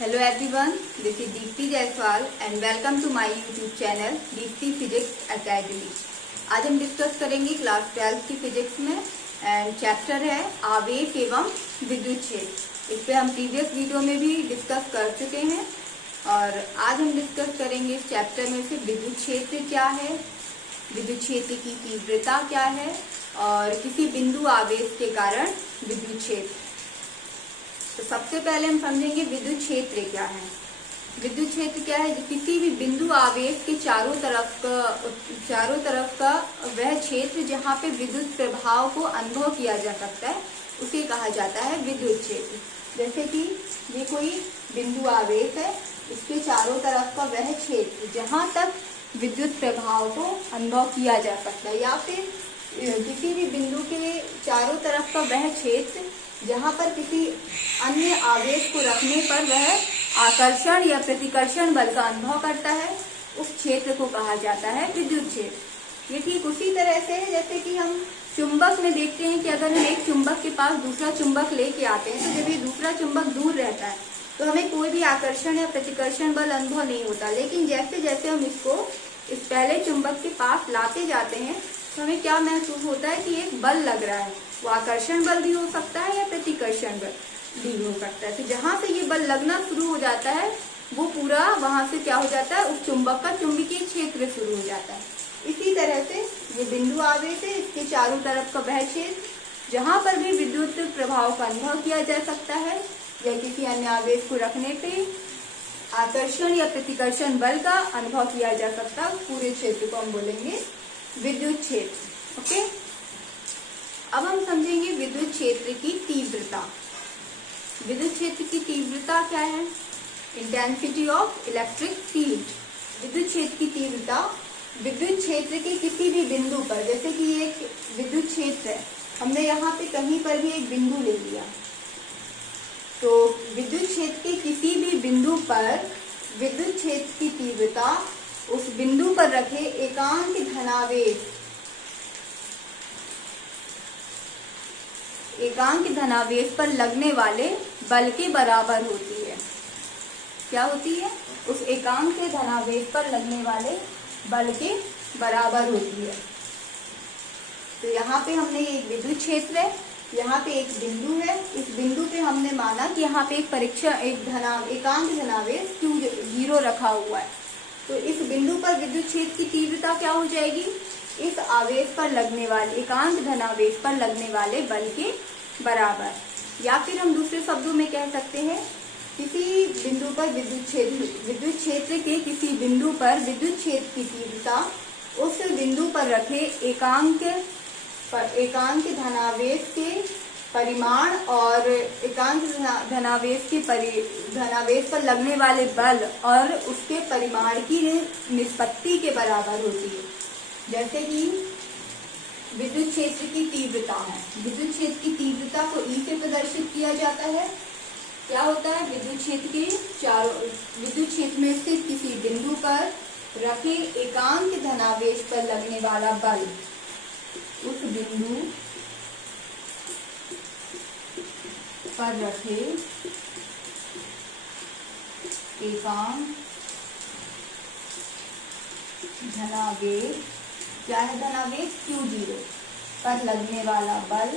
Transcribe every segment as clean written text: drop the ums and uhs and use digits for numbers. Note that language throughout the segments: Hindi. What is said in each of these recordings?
Hello everyone, this is Deepti Jaiswal and welcome to my YouTube channel Deepti Physics Academy। आज हम डिस्कस करेंगे क्लास 12 की फिजिक्स में एंड चैप्टर है आवेश एवं विद्युत क्षेत्र। इस पे हम प्रीवियस वीडियो में भी डिस्कस कर चुके हैं और आज हम डिस्कस करेंगे इस चैप्टर में से विद्युत क्षेत्र क्या है, विद्युत क्षेत्र की तीव्रता क्या है और किसी बिंदु आवेश के कारण विद्युत क्षेत्र। तो सबसे पहले हम समझेंगे विद्युत क्षेत्र क्या है। विद्युत क्षेत्र क्या है? किसी भी बिंदु आवेश के चारों तरफ का वह क्षेत्र जहाँ पे विद्युत प्रभाव को अनुभव किया जा सकता है उसे कहा जाता है विद्युत क्षेत्र। जैसे कि ये कोई बिंदु आवेश है, इसके चारों तरफ का वह क्षेत्र जहाँ तक विद्युत प्रभाव को अनुभव किया जा सकता है, या फिर किसी भी बिंदु के चारों तरफ का वह क्षेत्र जहाँ पर किसी अन्य आवेश को रखने पर वह आकर्षण या प्रतिकर्षण बल का अनुभव करता है, उस क्षेत्र को कहा जाता है विद्युत क्षेत्र। ये ठीक उसी तरह से है जैसे कि हम चुंबक में देखते हैं कि अगर हम एक चुंबक के पास दूसरा चुंबक लेके आते हैं तो जब ये दूसरा चुंबक दूर रहता है तो हमें कोई भी आकर्षण या प्रतिकर्षण बल अनुभव नहीं होता, लेकिन जैसे जैसे हम इसको इस पहले चुंबक के पास लाते जाते हैं तो हमें क्या महसूस होता है कि एक बल लग रहा है। वो आकर्षण बल भी हो सकता है या प्रतिकर्षण बल भी हो सकता है। तो जहां से ये बल लगना शुरू हो जाता है वो पूरा वहां से क्या हो जाता है, उस चुंबक का चुंबकीय क्षेत्र शुरू हो जाता है। इसी तरह से ये बिंदु आवेश है, इसके चारों तरफ का वह क्षेत्र जहां पर भी विद्युत प्रभाव का अनुभव किया जा सकता है या किसी अन्य आवेश को रखने पे आकर्षण या प्रतिकर्षण बल का अनुभव किया जा सकता है, पूरे क्षेत्र को हम बोलेंगे विद्युत क्षेत्र। ओके, अब हम समझेंगे विद्युत क्षेत्र की तीव्रता। विद्युत क्षेत्र की तीव्रता क्या है? Intensity of electric field. विद्युत क्षेत्र की तीव्रता विद्युत क्षेत्र के किसी भी बिंदु पर, जैसे कि ये एक विद्युत क्षेत्र है, हमने यहाँ पे कहीं पर भी एक बिंदु ले लिया तो विद्युत क्षेत्र के किसी भी बिंदु पर विद्युत क्षेत्र की तीव्रता उस बिंदु पर रखे एकांक धनावेश पर लगने वाले बल के बराबर होती है। क्या होती है? उस एकांक के धनावेश पर लगने वाले बल के बराबर होती है। तो यहाँ पे हमने एक विद्युत क्षेत्र है, यहाँ पे एक बिंदु है, इस बिंदु पे हमने माना कि यहाँ पे एकांक धनावेश Q0 रखा हुआ है। तो इस बिंदु पर विद्युत क्षेत्र की तीव्रता क्या हो जाएगी? इस आवेश पर लगने वाले एकांक धनावेश पर लगने वाले बल के बराबर। या फिर हम दूसरे शब्दों में कह सकते हैं किसी बिंदु पर विद्युत क्षेत्र के किसी बिंदु पर विद्युत क्षेत्र की तीव्रता उस बिंदु पर रखे एकांक धनावेश के परिमाण और एकांक धनावेश पर लगने वाले बल और उसके परिमाण की निष्पत्ति के बराबर होती है। जैसे कि विद्युत क्षेत्र की तीव्रता है, विद्युत क्षेत्र की तीव्रता को E से प्रदर्शित किया जाता है। क्या होता है? विद्युत क्षेत्र में स्थित किसी बिंदु पर रखे एकांक धनावेश पर लगने वाला बल उस बिंदु पर रखे एकांक धनावेश, क्या है धनावेश? Q0 पर लगने वाला बल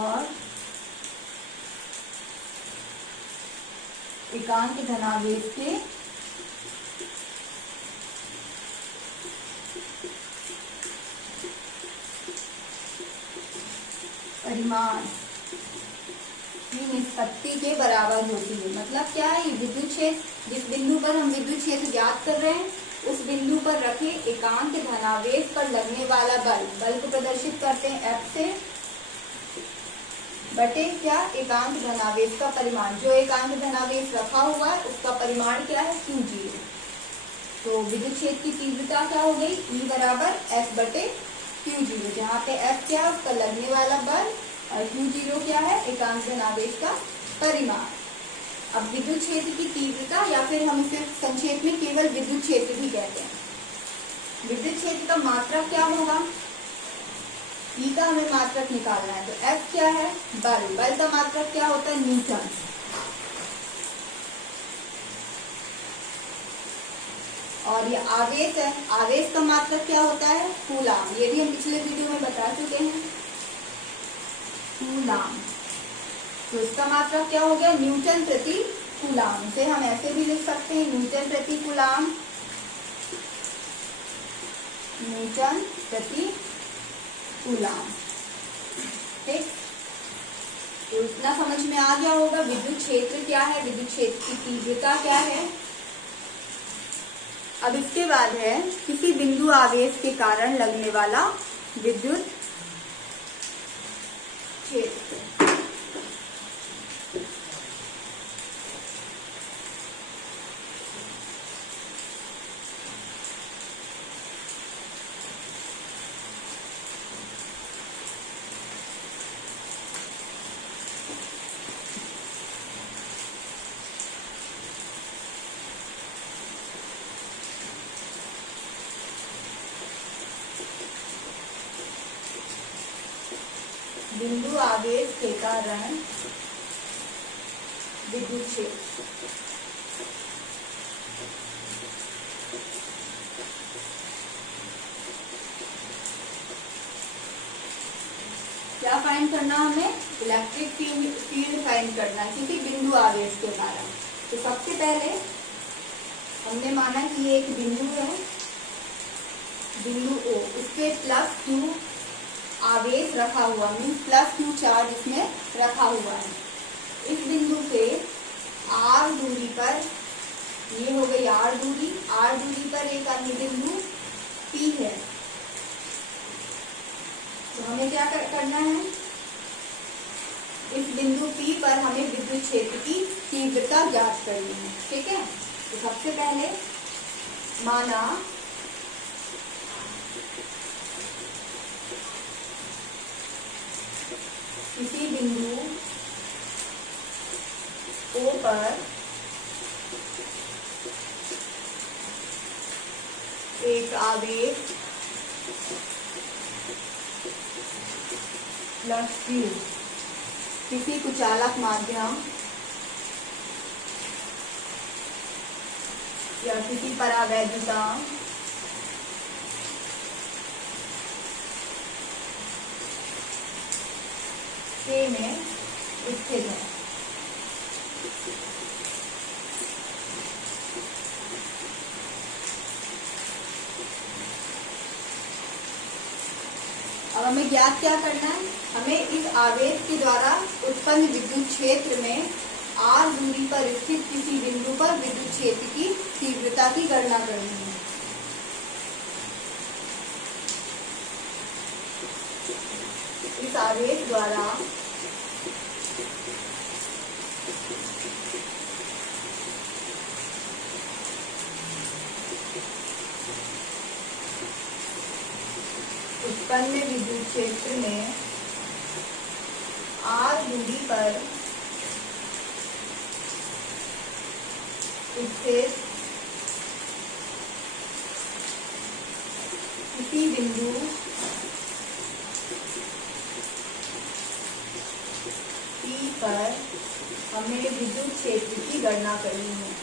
और एकांक धनावेश के परिमाण की निष्पत्ति के बराबर होती है। मतलब क्या है? ये विद्युत क्षेत्र, जिस बिंदु पर हम विद्युत क्षेत्र ज्ञात कर रहे हैं उस बिंदु पर रखे एकांक धनावेश पर लगने वाला बल को प्रदर्शित करते हैं F से बटे क्या? एकांक धनावेश का परिमाण। जो एकांक धनावेश रखा हुआ है उसका परिमाण क्या है? Q0। तो विद्युत क्षेत्र की तीव्रता क्या हो गई? E बराबर F बटे Q0, जहाँ पे F क्या है? उसका लगने वाला बल और Q0 क्या है? एकांक धनावेश का परिमाण। अब विद्युत क्षेत्र की तीव्रता, या फिर हम इसे संक्षेप में केवल विद्युत क्षेत्र भी कहते हैं। विद्युत क्षेत्र का मात्रक क्या होगा? ई का हमें मात्रक निकालना है। तो एफ क्या है? बल। बल का मात्रक क्या होता है? न्यूटन। और ये आवेश है, आवेश का मात्रक क्या होता है? कूलाम। ये भी हम पिछले वीडियो में बता चुके हैं, कूलाम। तो इसका मात्रक क्या हो गया? न्यूटन प्रति कूलाम। इसे हम ऐसे भी लिख सकते हैं, न्यूटन प्रति कूलाम, न्यूटन प्रति कूलाम। ठीक, तो इतना समझ में आ गया होगा। विद्युत क्षेत्र क्या है, विद्युत क्षेत्र की तीव्रता क्या है। अब इसके बाद है किसी बिंदु आवेश के कारण लगने वाला विद्युत क्षेत्र। बिंदु आवेश के कारण विद्युत क्षेत्र। क्या फाइंड करना हमें? इलेक्ट्रिक फील्ड फाइंड करना है किसी बिंदु आवेश के कारण। तो सबसे पहले हमने माना कि ये एक बिंदु है, बिंदु ओ, इसके प्लस क्यू आवेश रखा हुआ, मीन्स प्लस क्यू चार्ज इसमें रखा हुआ है। इस बिंदु से आर दूरी पर, ये हो गई आर दूरी, आर दूरी पर एक अन्य बिंदु पी है। तो हमें क्या करना है? इस बिंदु पी पर हमें विद्युत क्षेत्र की तीव्रता ज्ञात करनी है। ठीक है, तो सबसे पहले माना किसी बिंदु ओ पर एक आवेश प्लस क्यू किसी कुचालक माध्यम या किसी परावैद्युता के में स्थित है। अब हमें ज्ञात क्या करना है? हमें इस आवेश के द्वारा उत्पन्न विद्युत क्षेत्र में आर दूरी पर स्थित किसी बिंदु पर विद्युत क्षेत्र की तीव्रता की गणना करनी है। इस आवेश द्वारा उत्पन्न विद्युत क्षेत्र में आर दूरी पर स्थित किसी बिंदु P पर हमें विद्युत क्षेत्र की गणना करनी है।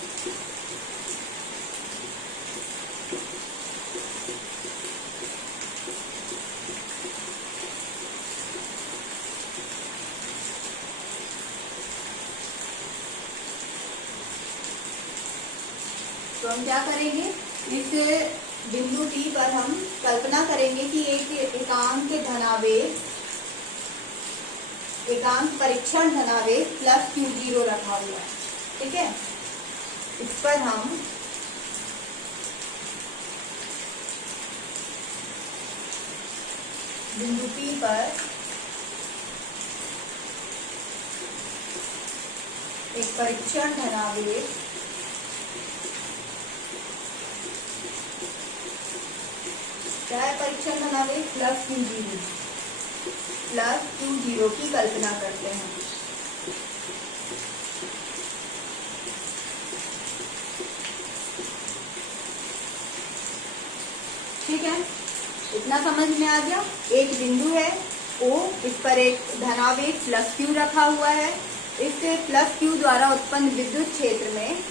तो हम क्या करेंगे? इस बिंदु P पर हम कल्पना करेंगे कि एक एकांक धनावेश, एकांक परीक्षण धनावेश प्लस Q0 रखा हुआ है। ठीक है, इस पर हम बिंदु P पर एक परीक्षण धनावेश क्या है? परीक्षण धनावेश प्लस Q0 की कल्पना करते हैं। ठीक है, तो इतना समझ में आ गया। एक बिंदु है O, इस पर एक धनावेश प्लस Q रखा हुआ है। इस प्लस Q द्वारा उत्पन्न विद्युत क्षेत्र में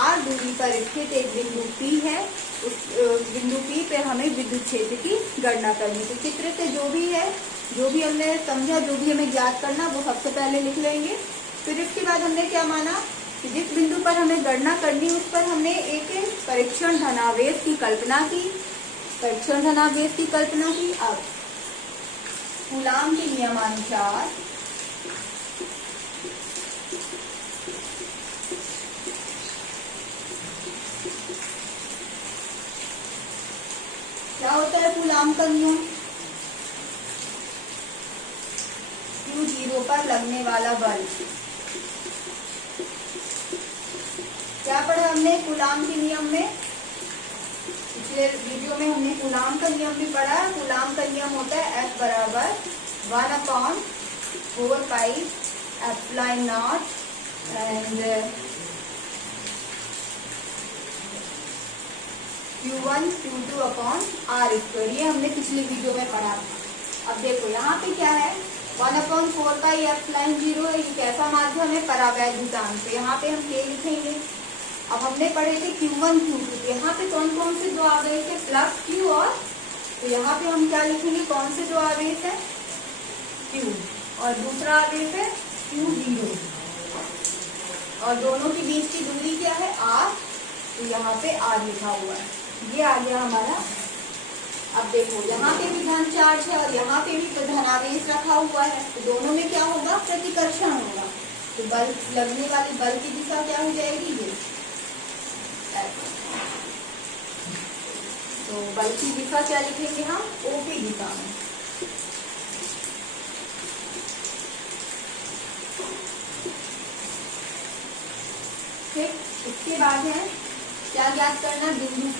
R दूरी पर स्थित एक बिंदु P है। उस बिंदु P पे हमें विद्युत क्षेत्र की गणना करनी। तो चित्र से जो भी हमने समझा, जो भी हमें ज्ञात करना, वो सबसे पहले लिख लेंगे। फिर इसके बाद हमने क्या माना कि जिस बिंदु पर हमें गणना करनी, उस पर हमने एक परीक्षण धनावेश की कल्पना की। अब कूलाम के नियमानुसार क्या होता है कूलाम का नियम? Q0 पर लगने वाला बल। क्या पढ़ा हमने कूलाम के नियम में? पिछले वीडियो में हमने कूलाम का नियम भी पढ़ा। कूलाम का नियम होता है F बराबर 1/4 pi epsilon not and Q1 Q2 upon R²। ये हमने पिछले वीडियो में पढ़ा था। अब देखो यहाँ पे क्या है, 1/4 पाई एप्सिलॉन 0 है। ये कैसा माध्यम है? परावैद्युतांक। तो यहाँ पे हम K लिखेंगे। अब हमने पढ़े थे Q1 Q2, यहाँ पे कौन कौन से दो आवेश है? प्लस Q और, तो यहाँ पे हम क्या लिखेंगे? कौन से दो आवेश है? Q और दूसरा आवेश है Q0 और दोनों के बीच की दूरी क्या है? R। तो यहाँ पे R लिखा हुआ है। ये आ गया हमारा। अब देखो यहाँ पे भी धन चार्ज है और यहाँ पे भी धनावेश रखा हुआ है। तो दोनों में क्या होगा? प्रतिकर्षण होगा। तो बल लगने वाली बल की दिशा क्या हो जाएगी? ये। तो बल की दिशा क्या लिखेंगे हम? ओपी दिशा में। ठीक, इसके बाद है क्या ज्ञात करना? बिंदु P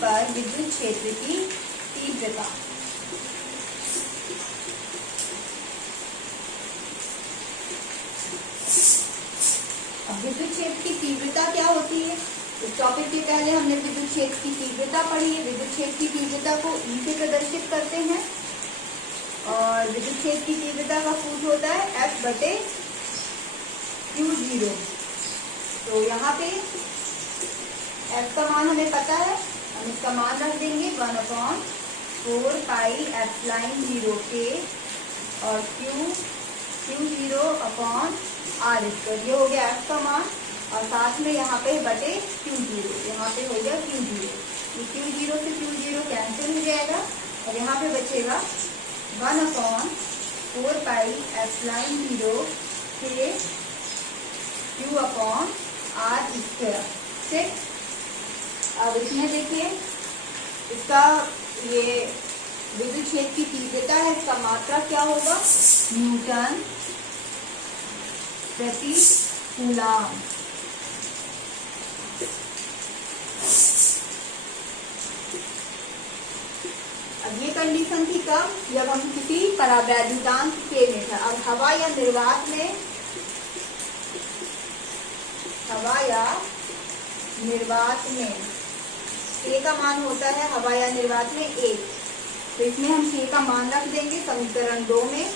पर विद्युत क्षेत्र की तीव्रता। अब विद्युत क्षेत्र की तीव्रता क्या होती है? इस टॉपिक के पहले हमने विद्युत क्षेत्र की तीव्रता पढ़ी है। विद्युत क्षेत्र की तीव्रता को E से प्रदर्शित करते हैं और विद्युत क्षेत्र की तीव्रता का सूत्र होता है F/Q0। तो यहाँ पे F का मान हमें पता है, हम इसका मान रख देंगे 1/4 पाई एप्सिलॉन 0 K और Q0 अपॉन R²। ये हो गया F का मान और साथ में यहाँ पे बटे Q0, यहाँ पे हो गया Q0। ये Q0 से Q0 कैंसिल हो जाएगा और यहाँ पे बचेगा 1/4 pi epsilon 0 K Q upon R²। ठीक, अब इसमें देखिए इसका ये विद्युत क्षेत्र की तीव्रता है, इसका मात्रा क्या होगा? न्यूटन प्रति कूलाम। अब ये कंडीशन थी कब? जब हम किसी परावैद्युतांक K में था। अब हवा या निर्वात में K का मान होता है हवा या निर्वात में 1। तो इसमें हम K का मान रख देंगे समीकरण 2 में।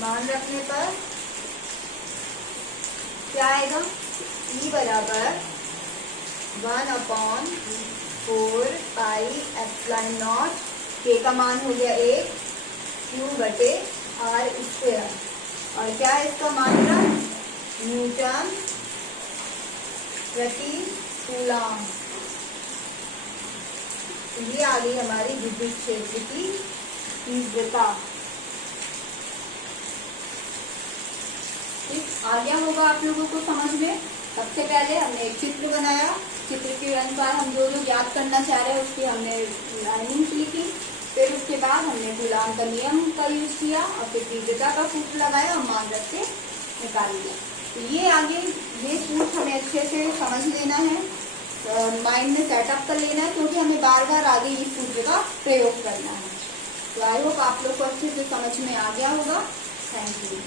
मान रखने पर क्या आएगा? E बराबर 1/4 पाई एप्सिलॉन नॉट। K का मान हो गया 1 Q/R²। और क्या है इसका मात्रा? न्यूटन प्रति कूलाम। ये आ गई हमारी विद्युत क्षेत्र की तीव्रता। आ गया होगा आप लोगों को समझ में। सबसे पहले हमने एक चित्र बनाया, चित्र के अनुसार हम जो जो याद करना चाह रहे हैं उसकी हमने लाइनिंग लिखी। फिर उसके बाद हमने कूलाम का नियम का यूज किया और फिर तीव्रता का सूत्र लगाया और मान रख के निकाल लिया। तो ये आगे ये सूत्र हमें अच्छे से समझ लेना है, माइंड में सेटअप कर लेना है, क्योंकि हमें बार बार आगे इस सूत्र का प्रयोग करना है। तो आई होप आप लोग को अच्छे से समझ में आ गया होगा। Thank you.